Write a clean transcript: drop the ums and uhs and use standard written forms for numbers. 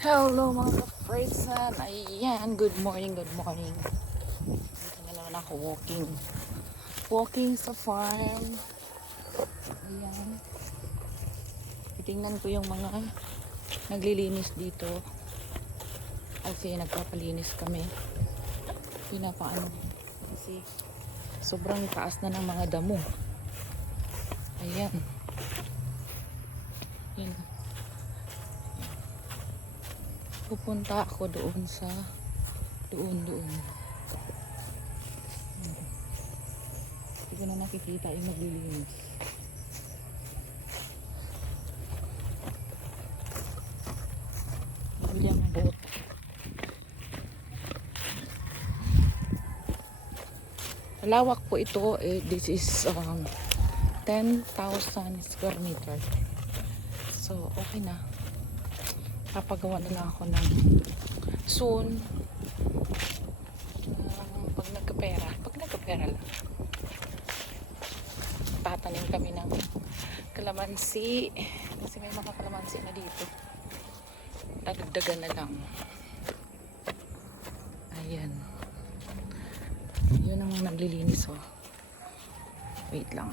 Hello mga ka-person. Ayan, good morning, good morning. Dito na naman ako walking. Walking sa farm. Ayan. Titingnan ko yung mga naglilinis dito. Kasi nagpapalinis kami. Pinapaano. Kasi sobrang taas na ng mga damo. Ayan. Ayan. Pupunta ako doon sa doon. Hindi ko na nakikita yung maglilinis. Bilang boat. Malawak po ito. This is 10,000 square meter. So, okay na. Papagawa na lang ako ng soon. Pag nagkapera lang. Tatanim kami ng kalamansi. Kasi may mga kalamansi na dito. Dadagdagan na lang. Ayan. Yun ang naglilinis, oh. Wait lang.